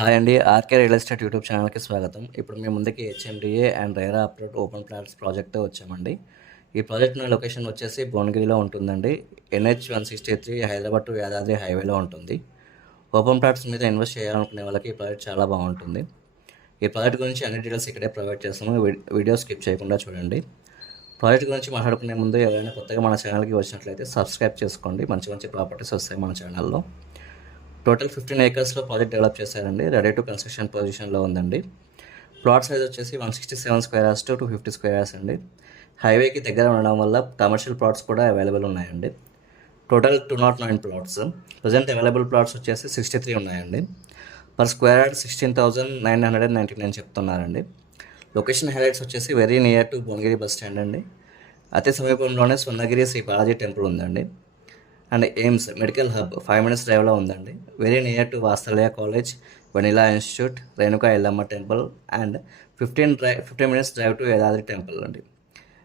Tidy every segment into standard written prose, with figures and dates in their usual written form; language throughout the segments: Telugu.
హాయ్ అండి. ఆర్కే రియల్ ఎస్టేట్ యూట్యూబ్ ఛానల్‌కి స్వాగతం. ఇప్పుడు మీ ముందుకి HMDA and RERA approved open plots ప్రాజెక్ట్‌తో వచ్చామండి. ఈ ప్రాజెక్ట్ నా లొకేషన్ వచ్చేసి భువనగిరిలో ఉంటుందండి. ఎన్‌హెచ్ 163 హైదరాబాద్ టు యాదాద్రి హైవేలో ఉంటుంది. ఓపెన్ ప్లాట్స్ మీద ఇన్వెస్ట్ చేయాలనుకునే వాళ్ళకి ఈ ప్రాజెక్ట్ చాలా బాగుంటుంది. ఈ ప్రాజెక్ట్ గురించి అన్ని డీటెయిల్స్ ఇక్కడే ప్రొవైడ్ చేస్తాము. వీడియో స్కిప్ చేయకుండా చూడండి. ప్రాజెక్ట్ గురించి మాట్లాడుకునే ముందు ఎవరైనా కొత్తగా మన ఛానల్‌కి వచ్చినట్లయితే సబ్స్క్రైబ్ చేసుకోండి. మంచి మంచి ప్రాపర్టీస్ వస్తాయి మన ఛానల్‌లో. టోటల్ 15 ఏకర్స్లో ప్రాజెక్ట్ డెవలప్ చేశారండి. రెడీ టు కన్స్ట్రక్షన్ పొజిషన్లో ఉందండి. ప్లాట్ సైజ్ వచ్చేసి 167 square yards to 250 square yards అండి. హైవేకి దగ్గర ఉండడం వల్ల కమర్షియల్ ప్లాట్స్ కూడా అవైలబుల్ ఉన్నాయండి. Total 209 plots. Present available plots వచ్చేసి 63 ఉన్నాయండి. పర్ స్క్వేర్ యార్డ్ 16,999 చెప్తున్నారండి. లొకేషన్ హైలైట్స్ వచ్చేసి very near to Bhuvanagiri bus stand అండి. అతి సమీపంలోనే స్వర్ణగిరి శ్రీ బాలాజీ టెంపుల్ ఉందండి. And AIIMS medical hub 5 minutes డ్రైవ్లో ఉందండి. Very near to Vatsalya college, వెనిలా institute, Renuka Yellamma temple and 15 minutes drive to Yadadri temple అండి.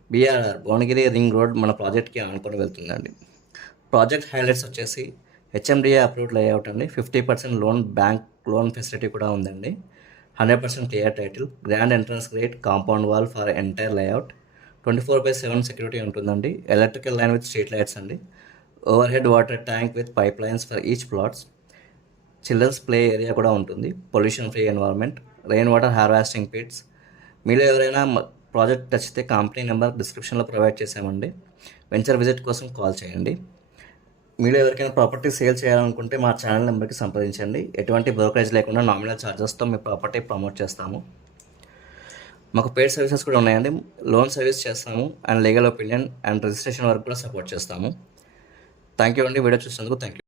బీఆర్ఆర్ భువనగిరి రింగ్ రోడ్ మన ప్రాజెక్ట్కి ఆనుకొని వెళ్తుందండి. ప్రాజెక్ట్ హైలైట్స్ వచ్చేసి హెచ్ఎండిఏ అప్రూవ్డ్ లేఅవుట్ అండి. 50% బ్యాంక్ లోన్ ఫెసిలిటీ కూడా ఉందండి. 100% clear title, grand entrance gate, compound wall for entire layout, 24/7 security ఉంటుందండి. Electrical line with street lights అండి. Overhead water tank with pipe lines for each plots. Children's play area కూడా ఉంటుంది. Pollution free environment, rain water harvesting pits. మీలో ఎవరైనా ప్రాజెక్ట్ నచ్చితే కంపెనీ నెంబర్ డిస్క్రిప్షన్లో ప్రొవైడ్ చేసామండి. వెంచర్ విజిట్ కోసం కాల్ చేయండి. మీలో ఎవరికైనా ప్రాపర్టీ సేల్ చేయాలనుకుంటే మా ఛానల్ నెంబర్కి సంప్రదించండి. ఎటువంటి బ్రోకరేజ్ లేకుండా నామినల్ ఛార్జెస్తో మీ ప్రాపర్టీ ప్రమోట్ చేస్తాము. మాకు పెయిడ్ సర్వీసెస్ కూడా ఉన్నాయండి. లోన్ సర్వీస్ చేస్తాము and legal opinion and registration వరకు కూడా సపోర్ట్ చేస్తాము. థ్యాంక్ యూ అండి. వీడియో చూసినందుకు థ్యాంక్ యూ.